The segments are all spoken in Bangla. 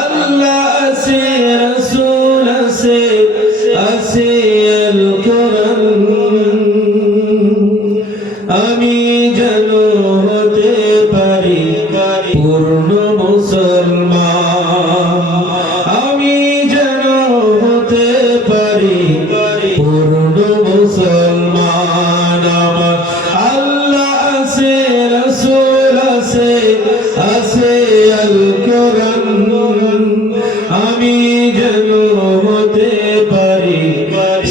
আল্লাহ আছে, রাসূল আছে, আছে আল কোরআন। আমি যেন হতে পারি পূর্ণ মুসলমান, আমি যেন হতে পারি পূর্ণ মুসলমান। আমার আল্লাহ আছে, রাসূল আছে, আছে আল কোরআন। আমি যেন হতে পারি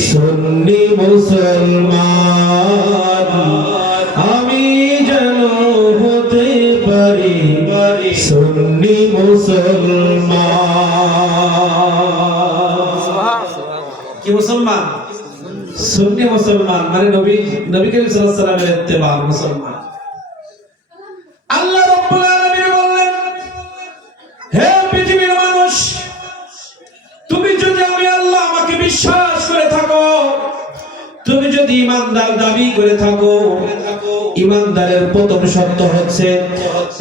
সুন্নি মুসলমান, আমি যেন হতে পারি সুন্নি মুসলমান। কি মুসলমান? সুন্নি মুসলমান, মানে নবী করিম সাল্লাল্লাহু আলাইহি ওয়াসাল্লামের ইত্তেবা মুসলমান। আল্লাহ রাব্বুল আলামিন বললেন, হে পৃথিবীর মানুষ, তুমি যদি আমি আল্লাহ আমাকে বিশ্বাস করে থাকো, তুমি যদি ঈমানদার দাবি করে থাকো, ঈমানদারের প্রথম শর্ত হচ্ছে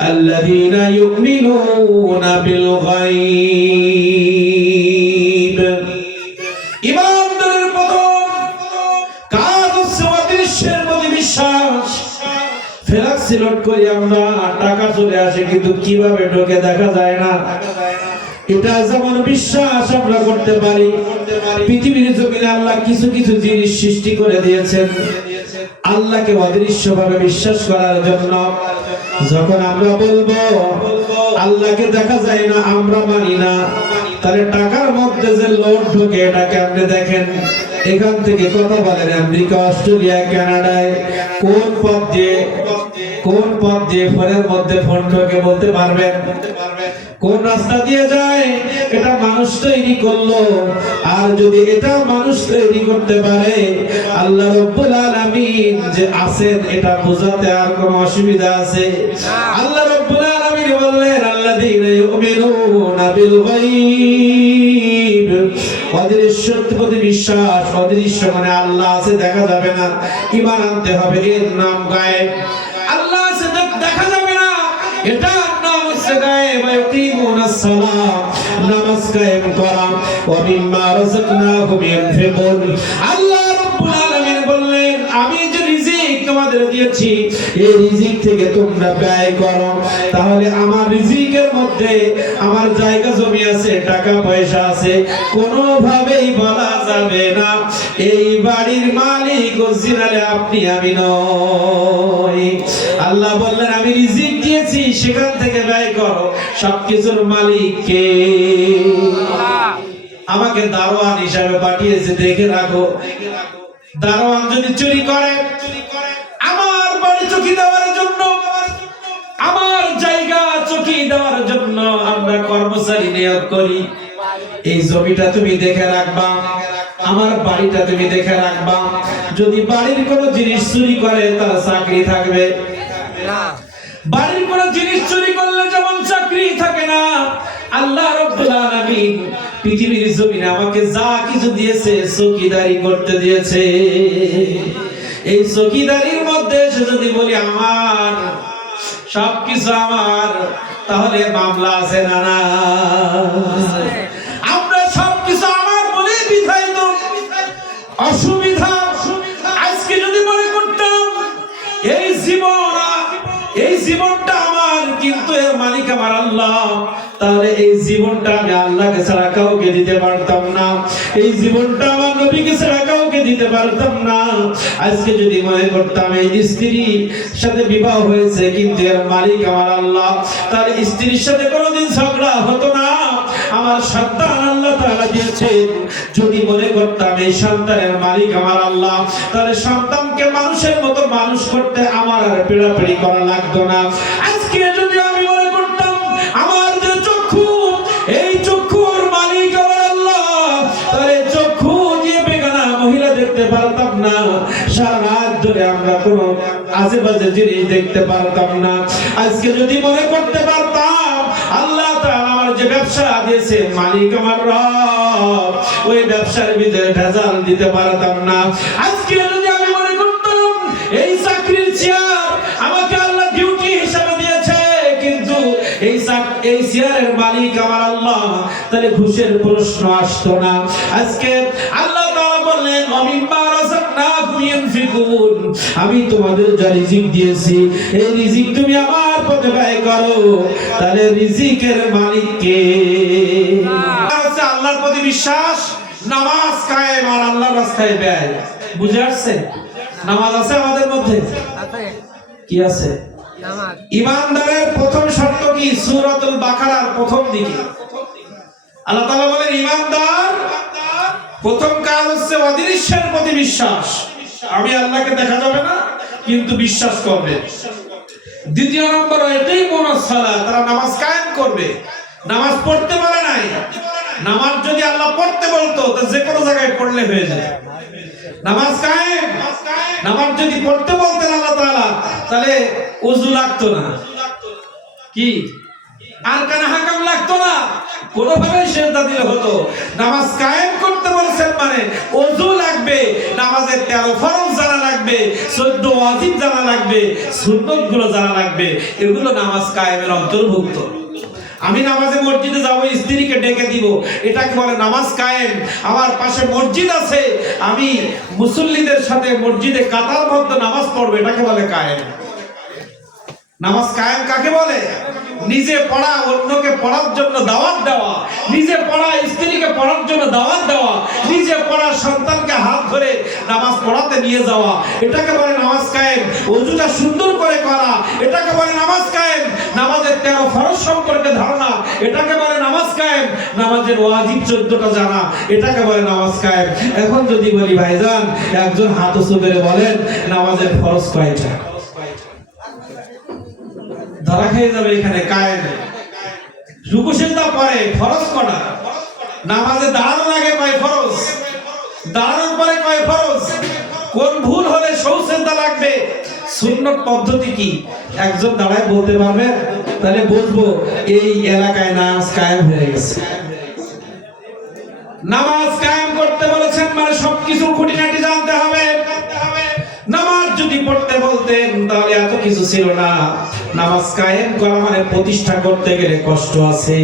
আল্লাযীনা ইউমিনুনা বিল গায়ব। ঈমানদারের প্রথম কাজ হচ্ছে অদৃশ্যের প্রতি বিশ্বাস। ফ্লাক্সি লোড করি আমরা, টাকা চলে আসে কিন্তু কিভাবে ঢোকে দেখা যায় না। এটা যেমন বিশ্বাস আমরা করতে পারি, পৃথিবীর জমিনে আল্লাহ কিছু কিছু জিনিস সৃষ্টি করে দিয়েছেন আল্লাহকে অদৃশ্যভাবে বিশ্বাস করার জন্য। যখন আমরা বলবো আল্লাহকে দেখা যায় না, আমরা মানি না, তাহলে টাকার মধ্যে যে লোড ঢোকে এটা কেমনে দেখেন। এখান থেকে কথা বলেন আমেরিকা, অস্ট্রেলিয়া, কানাডায় কোন পথ দিয়ে ফোনের মধ্যে ফোন ঢোকে বলতে পারবেন? কোন রাস্তা দিয়ে যায়? এটা মানুষ তৈরি করলো। আর যদি এটা মানুষ তৈরি করতে পারে, আল্লাহ রাব্বুল আলামিন যে আছেন এটা বোঝাতে আর কোনো অসুবিধা আছে? আল্লাহ রাব্বুল আলামিন বললেন আল্লাযীনা ইউমিনুনা বিল গায়ব। অদৃশ্যের প্রতি বিশ্বাস, অদৃশ্য মানে আল্লাহ আছে দেখা যাবে না, ঈমান আনতে হবে। এর নাম গায়েব। আল্লাহ আছে দেখা যাবে না, এটা নাম হচ্ছে গায়েব। ইয়াকিমুনাস সালাত, নামাজ কায়েম করা, ওয়া মিম্মা রাযাকনাহুম ইউনফিকুন। আল্লাহ রাব্বুল আলামিন বললেন আমি যে রিজিক তোমাদের দিয়েছি এই রিজিক থেকে তোমরা ব্যয় করো। তাহলে আমার রিজিকের মধ্যে আমার জায়গা জমি আছে, টাকা পয়সা আছে, কোনোভাবেই বলা যাবে না এই বাড়ির মালিক অরিজিনালি আপনি, আমি নই। আল্লাহ বললেন আমি রিজিক দিয়েছি, সেখান থেকে ব্যয় করো। সবকিছুর মালিক কে? আমাকে দারোয়ান হিসাবে পাঠিয়েছে, দেখে রাখো। দারোয়ান যদি চুরি করে, আমার বাড়ি চকি দেওয়ার জন্য, আমার জায়গা চকি দেওয়ার জন্য আমরা কর্মচারী নিয়োগ করি। এই জমিটা তুমি দেখে রাখবা, আমার বাড়িটা তুমি দেখে রাখবা। যদি বাড়ির কোনো জিনিস চুরি করে তার চাকরি থাকবে না। বাড়ির কোনো জিনিস চুরি করলে যেমন চাকরি থাকে না, আল্লাহ রাব্বুল আলামিন পৃথিবীর জমিনে আমাকে যা কিছু দিয়েছে চৌকিদারি করতে দিয়েছে। এই চৌকিদারির মধ্যে এসে যদি বলি আমার সবকিছু আমার, তাহলে মামলা আছে না? না, আমরা সবকিছু আমার বলে বিধায় তো অসুবিধা। আজকে যদি মনে করতাম এই জীবনটা আমার, কিন্তু এর মালিক আমার আল্লাহ, তাহলে এই জীবনটা আমি আল্লাহকে ছাড়া কাউকে দিতে পারতাম না, এই জীবনটা আমার নবীকে ছাড়া কাউকে দিতে পারতাম না। আজকে যদি মনে করতাম এই স্ত্রীর সাথে বিবাহ হয়েছে কিন্তু এর মালিক আমার আল্লাহ, তাহলে স্ত্রীর সাথে কোনোদিন ঝগড়া হতো না। আমার সন্তান আল্লাহ তাআলা দিয়েছেন, যদি মনে করতাম এই সন্তানের মালিক আমার আল্লাহ, তাহলে সন্তানকে মানুষের মতো মানুষ করতে আমার আর পিড়াপিড়ি করা লাগতো না। আজকে যদি আমি মনে করতাম আমার যে চক্ষু, এই চক্ষুর মালিক আমার আল্লাহ, তাহলে চক্ষু দিয়ে বেগানা মহিলা দেখতে পারতাম না, সারা রাত ধরে আমরা কোনো আশেপাশে জিনিস দেখতে পারতাম না। আজকে যদি মনে করতে পারতাম আল্লাহ তাআলা আমার যে ব্যবসা দিয়েছে মালিক আমার রব, ওই ব্যবসার ভিতরে ভেজাল দিতে পারতাম না। আজকে যদি আমি মনে করতাম এই চাকরির চেয়ার আমাকে আল্লাহ ডিউটি হিসাবে দিয়েছে, কিন্তু এই চেয়ারের মালিক মালিক আমার আল্লাহ, তাহলে ঘুষের প্রশ্ন আসতো না। আজকে আল্লাহ তাআলা বললেন অমিম্মা রাযাকনাহুম ইউনফিকুন, আমি তোমাদের যা রিজিক দিয়েছি এই রিজিক তুমি আমার পথে ব্যয় করো। তাহলে রিজিকের মালিক কে? হচ্ছে আল্লাহর প্রতি বিশ্বাস, নামাজ কায়েম আর আল্লাহর রাস্তায় ব্যয়। বুঝে আসছে? নামাজ আছে আমাদের মধ্যে? কি আছে? ইমানদারের প্রথম শর্ত কি? সূরাতুল বাকারার প্রথম দিকে আল্লাহ তাআলা বলেন ইমানদার প্রথম কাজ হচ্ছে অদৃশ্যের প্রতি বিশ্বাস। আমি আল্লাহকে দেখা যাবে না কিন্তু বিশ্বাস করবে। দ্বিতীয় নম্বর ইকিমুনাস সালাত, তারা নামাজ কায়েম করবে। নামাজ পড়তে বলে নাই, নামাজ যদি আল্লাহ পড়তে বলতো তো যে কোনো জায়গায় পড়লে হয়ে যায়। নামাজ কায়েম, নামাজ যদি পড়তে বলতেন আল্লাহ তাআলা তাহলে ওযু লাগতো না, কি আরকান হাকাম লাগতো না, কোনোভাবে সিজদা দিলে হতো। নামাজ কায়েম করতে বলেছেন মানে ওযু লাগবে, নামাজের 13 ফরজ জানা লাগবে, 14 ওয়াজিব জানা লাগবে, সুন্নতগুলো জানা লাগবে। এগুলো নামাজ কায়েমের অন্তর্ভুক্ত। আমি নামাজে মসজিদে যাব, স্ত্রীকে ডেকে দিব, এটাকে বলে নামাজ কায়েম। আমার পাশে মসজিদ আছে, আমি মুসল্লিদের সাথে মসজিদে কাতারবদ্ধ নামাজ পড়ব, এটাকে বলে কায়েম। নামাজ কায়েম কাকে বলে? নিজে পড়া, অন্যকে পড়ার জন্য দাওয়াত দেওয়া, নিজে পড়া স্ত্রীকে পড়ার জন্য দাওয়াত দেওয়া, নিজে পড়া সন্তানকে হাত ধরে নামাজ পড়াতে নিয়ে যাওয়া, এটাকে বলে নামাজ কায়েম। ওযুটা সুন্দর করে করা, এটাকে বলে নামাজ কায়েম। নামাজের 13 ফরজ সম্পর্কে ধারণা, এটাকে বলে নামাজ কায়েম। নামাজের ওয়াজিব 14টা জানা, এটাকে বলে নামাজ কায়েম। এখন যদি বলি ভাইজান একজন হাত উঁচু করে বলেন নামাজের ফরজ কয়টা? ধরা খেয়ে যাবে এখানে। কায়েম রুকু সিজদা পরে ফরজ কটা? নামাজে দাঁড়ানোর আগে কয় ফরজ, দাঁড়ানোর পরে কয় ফরজ, কোন ভুল হলে সৌসিজদা লাগবে, সুন্নত পদ্ধতি কি একজন দাঁড়ায় বলতে পারবে? তাহলে বুঝবো এই এলাকায় নামাজ কায়েম হয়ে গেছে। নামাজ কায়েম করতে বলেছেন মানে সবকিছু খুঁটিনাটি জানতে হবে। নামাজ যদি পড়তে বলতেন তাহলে এত কিছু ছিল না। নামাজ কায়েম করা মানে প্রতিষ্ঠা করতে গেলে কষ্ট আছে।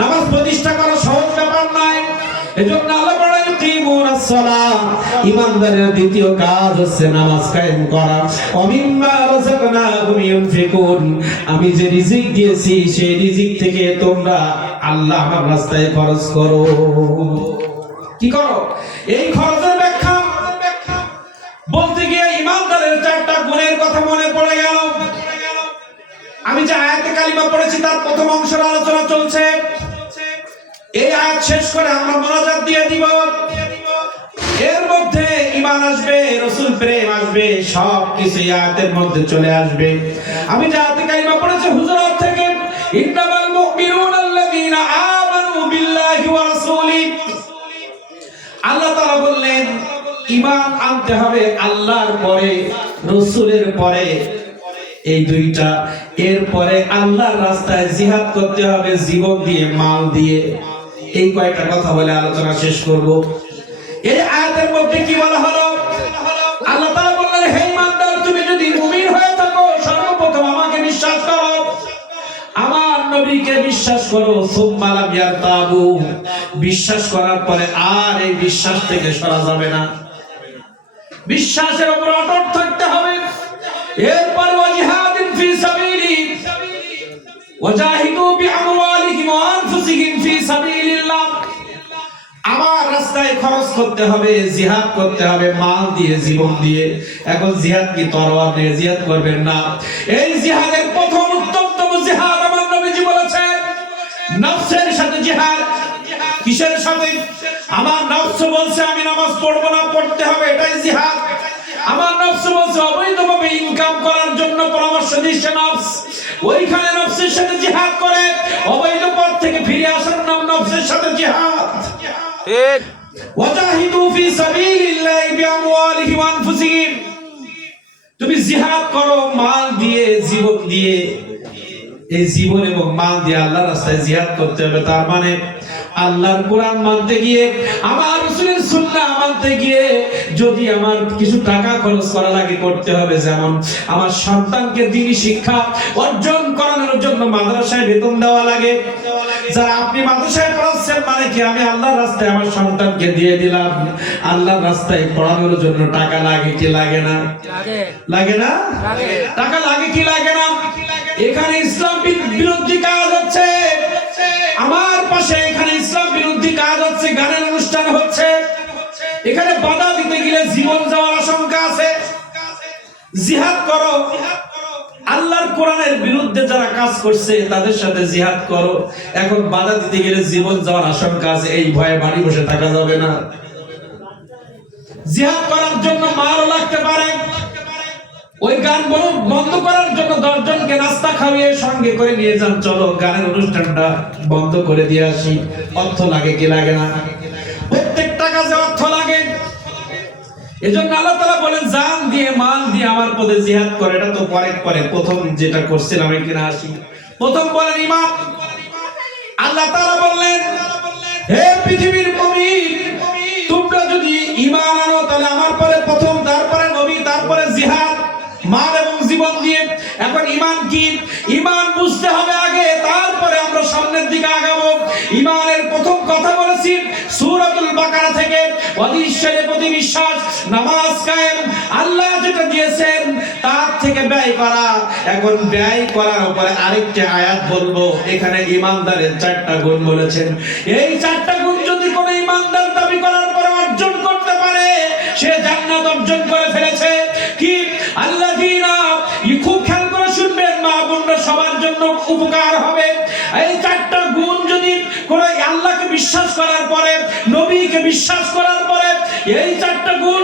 নামাজ প্রতিষ্ঠা করা সহজ ব্যাপার নয়। এজন্য আল্লাহ বলেন ইকিমুনাস সালাহ, ইমানদারের দ্বিতীয় কাজ হচ্ছে নামাজ কায়েম করা। অমিম্মা রাযাকনাহুম ইউনফিকুন, আমি যে রিজিক দিয়েছি সেই রিজিক থেকে তোমরা আল্লাহ আমার রাস্তায় খরচ করো। কি করো? এই খরচের ব্যাখ্যা বলতে গিয়ে ইমানদারের 4টা গুণের কথা মনে পড়ে গেল। আমি যে আয়াতে কালিমা পড়েছি তার প্রথম অংশের আলোচনা চলছে। এই আয়াত শেষ করে আমরা মোনাজাত দিয়ে দিব। এর মধ্যে ঈমান আসবে, রাসূল প্রেম আসবে, সব কিছু আয়াতের মধ্যে চলে আসবে। আমি যে আয়াতে কালিমা পড়েছি হুজুরাত থেকে, ইন্নামাল মুমিনুনা আল্লাযীনা আমানু বিল্লাহি ওয়া রাসূলিহি, আল্লাহ তাআলা বললেন ঈমান আনতে হবে আল্লাহর পরে, রাসূলের পরে, এই দুইটা। এরপরে আল্লাহর রাস্তায় জিহাদ করতে হবে জীবন দিয়ে, মাল দিয়ে। এই কয়েকটা কথা বলে আলোচনা শেষ করব। এই আয়াতের মধ্যে কি বলা হলো? আল্লাহ তাআলা বললেন হে ইমানদার, তুমি যদি মুমিন হয়ে থাকো সর্বপ্রথম আমাকে বিশ্বাস করো, আমার নবীকে বিশ্বাস করো। সুম্মা লাম ইয়ারতাবু, বিশ্বাস করার পরে আর এই বিশ্বাস থেকে সরা যাবে না, বিশ্বাসের উপর অটল থাকতে হবে। এরপর ওয়াজিহাদিন ফি সাবিলি ওয়াজাহিদু বিআমওয়ালিহিম ওয়া আনফুসিহিম ফি সাবিলিল্লাহ, আমার রাস্তায় খরচ করতে হবে, জিহাদ করতে হবে মাল দিয়ে, জীবন দিয়ে। এখন জিহাদ কি তরোয়ার দিয়ে জিহাদ করবেন না? এই জিহাদের প্রথম উত্তমতম জিহাদ আমার নবীজি বলেছেন নফসের সাথে জিহাদ। কিসের সাথে? আমার নফস বলছে আমি নামাজ পড়বো না, পড়তে হবে, এটাই জিহাদ। আমার নফস বলছে অবৈধভাবে ইনকাম করার জন্য পরামর্শ দিচ্ছে নফস, ওইখানে নফসের সাথে জিহাদ করে অবৈধ পথ থেকে ফিরে আসার নাম নফসের সাথে জিহাদ। ঠিক। ওয়াজাহিদু ফি সাবিলিল্লাহি বিআমওয়ালিহিম ওয়া আনফুসিহিম, তুমি জিহাদ করো মাল দিয়ে, জীবন দিয়ে। এই জীবন এবং মাল দিয়ে আল্লাহর রাস্তায় জিহাদ করতে হবে। তার মানে আল্লাহর কোরআন মানতে গিয়ে, আমার রাসূলের সুন্নাহ মানতে গিয়ে যদি আমার কিছু টাকা খরচ করা লাগে করতে হবে। যেমন আমার সন্তানকে দ্বীনি শিক্ষা অর্জন করানোর জন্য মাদ্রাসায় বেতন দেওয়া লাগে। যারা আপনি মাদ্রাসায় পড়াচ্ছেন মানে কি আমি আল্লাহর রাস্তায় আমার সন্তানকে দিয়ে দিলাম। আল্লাহর রাস্তায় পড়ানোর জন্য টাকা লাগে কি লাগে না? লাগে না? টাকা লাগে কি লাগে না? এখানে ইসলাম বিরোধী কাজ হচ্ছে, আমার পাশে এখানে ইসলাম বিরোধী কাজ হচ্ছে, গানের অনুষ্ঠান হচ্ছে। এখানে বাধা দিতে গেলে জীবন যাওয়ার আশঙ্কা আছে। জিহাদ করো, আল্লাহর কোরআনের বিরুদ্ধে যারা কাজ করছে তাদের সাথে জিহাদ করো। এখন বাধা দিতে গেলে জীবন যাওয়ার আশঙ্কা আছে, এই ভয়ে বাড়ি বসে থাকা যাবে না। জিহাদ করার জন্য মারও লাগতে পারে। ওই গান বন্ধ করার জন্য 10 জনকে নাস্তা খাওয়িয়ে সঙ্গে করে নিয়ে যান, চলো গানের অনুষ্ঠানটা বন্ধ করে দিয়ে আসি। অর্থ লাগে কি লাগে না? প্রত্যেকটা কাজে অর্থ লাগে। এজন্য আল্লাহ তাআলা বলেন জান দিয়ে মাল দিয়ে আমার পথে জিহাদ করে। এটা তো পরে প্রথম যেটা করছিলাম এখানে আসি। প্রথম বলেন ঈমান। আল্লাহ তাআলা বললেন হে পৃথিবীর মুমিন, তোমরা যদি ঈমান আনো তাহলে আমার পরে প্রথম, তারপরে নবী, তারপরে জিহাদ, মাল এবং জীবন দিয়ে। এখন ঈমান কি? ঈমান বুঝতে হবে আগে, তারপরে আমরা সামনের দিকে আগাবো। ঈমানের প্রথম কথা বলেছি সূরাতুল বাকারা থেকে, অদৃশ্যের প্রতি বিশ্বাস, নামাজ কায়েম, আল্লাহ যেটা দিয়েছেন তার থেকে ব্যয় করা। এখন ব্যয় করার উপরে আরেকটা আয়াত বলবো। এখানে ঈমানদারের 4টা গুণ বলেছেন। এই 4টা গুণ যদি কোনো ঈমানদার দাবি করার পরে অর্জন করতে পারে, সে জান্নাত অর্জন করে ফেলেছে। কি? আল্লাযীনা, খুব খেয়াল করে শুনবেন মা বোনরা, সবার জন্য উপকার হবে। এই 4টা গুণ যদি কোনো আল্লাহকে বিশ্বাস করার পরে, নবীকে বিশ্বাস করার পরে, এই 4টা গুণ